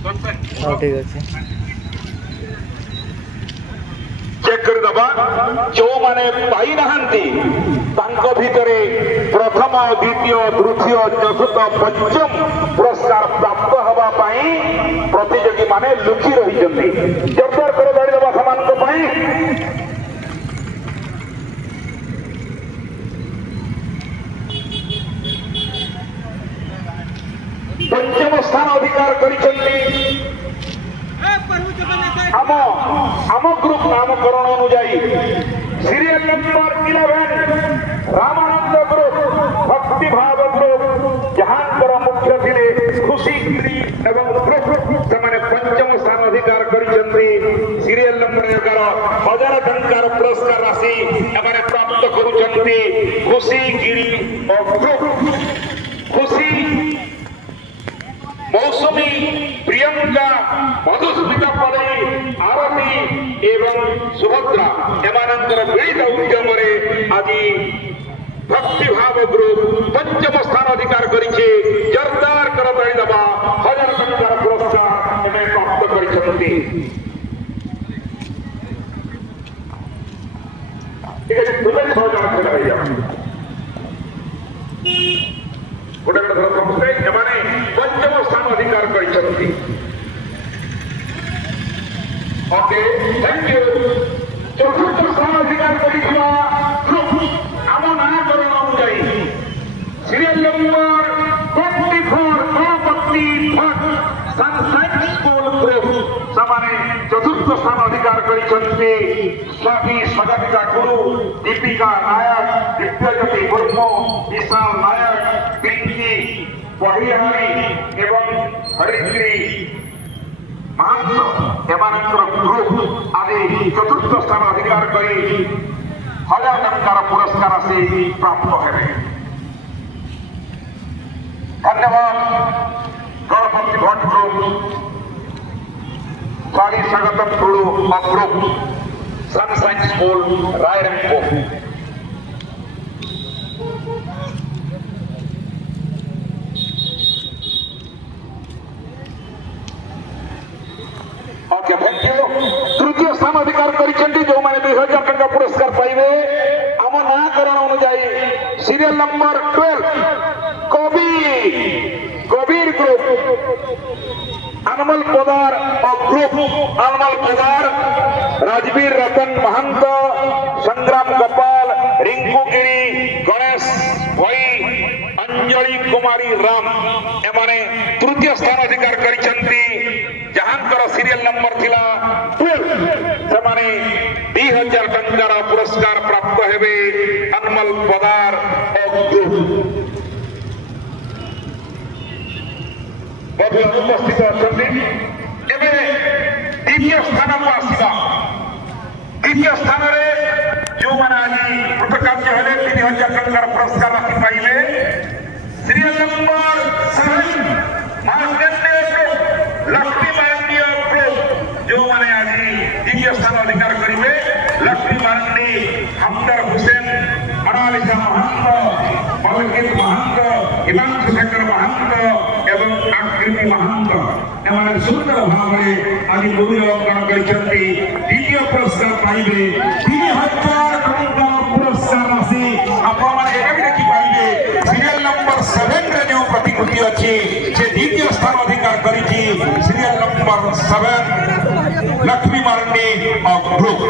हाँ ठीक अच्छे चेक कर दबा जो माने पाई नहांती तांको भीतरे प्रथम द्वितीय तृतीय चतुर्थ पंचम पुरस्कार प्राप्त हवा पाई प्रतियोगी माने लुचि रही जंती जोरदार करे दाड़ी दबा समान को पाई पंचम स्थान अधिकार करिसंती आम ग्रुप नामकरण अनुजाई सीरियल नंबर 11 रामानंद ग्रुप भक्ति भाव ग्रुप जहांकर मुख्य थिले खुशी एवं से पंचम स्थान अधिकार करिसंती सीरियल नंबर 11 हजार टंकार पुरस्कार राशि एमाने प्राप्त करुचंती खुशी गिरी और ग्रुप खुशी मौसमी प्रियंका मधुस्मिता पड़ई आरती एवं सुभद्रा एमानंतर मिलित उद्यम आज भक्ति भाव ग्रुप पंचम स्थान अधिकार करिछे जोरदार करताली दबा हजार टंकार पुरस्कार एमे प्राप्त करिसंती ठीक है तुले 6 जन खड़ा हो जाओ गोटे गोटे धर समस्ते एमाने पंचम स्थान अधिकार करिसंती ओके थैंक यू चतुर्थ स्थान अधिकार करिथिबा आम नामकरण अनुजाई serial number 24 Ganapati Bhatt Sunshine School group समाने चतुर्थ स्थान अधिकार करिसंती स्वामी सगतिका गुरु दीपिका नायक दिव्यज्योति मुर्मू विशाल नायक पिंकी पहिहारी एवं हरिश्री महांत एमानंतर ग्रुप आदि चतुर्थ स्थान अधिकार करी 1000 टंकार पुरस्कार राशि प्राप्त हेबे धन्यवाद गणपति भट्ट ग्रुप स्वागत स्वागतम Tudu group sunshine school Rairangpur okay thank you तृतीय स्थान अधिकार करिसेंती जो माने 2000 टंका पुरस्कार पाइबे आम नामकरण अनुजाई serial number 12 Kabir group Anmol Podar group Anmol Podar Rajveer Ratan Mahant Sangram Gopal Rinku गिरी गणेश भाई अंजलि कुमारी राम एमाने तृतीय स्थान अधिकार करिसंती जहांकर सीरियल नंबर थिला 12 सेमाने 2000 टंकार पुरस्कार प्राप्त हेबे अनमल पोदार ग्रुप बहुत उपस्थित अछंती एबे द्वितीय स्थान को आसीबा द्वितीय स्थान रे जो माने आज कृतकार्य हेले 3000 टंकार पुरस्कार राशि पाइले सीरियल नंबर 7 मार्केटे लक्ष्मी मारंडी ग्रुप जो माने आज द्वितीय स्थान अधिकार करिवे लक्ष्मी मारंडी हमदर हुसैन अनालिसा महंत मलकित महंत हिमांशु शेखर महंत एवं आकृति महंत एमाने सुंदर भावे आज गुरु अलंकरण करिसंती द्वितीय पुरस्कार पाइबे 3000 टंका पुरस्कार राशि आपण माने एकाबी देखि पाइबे सीरियल नंबर 7 रे जो प्रतिकृति अछि से द्वितीय स्थान अधिकार करिछि serial number 7 Lakshmi Marandi group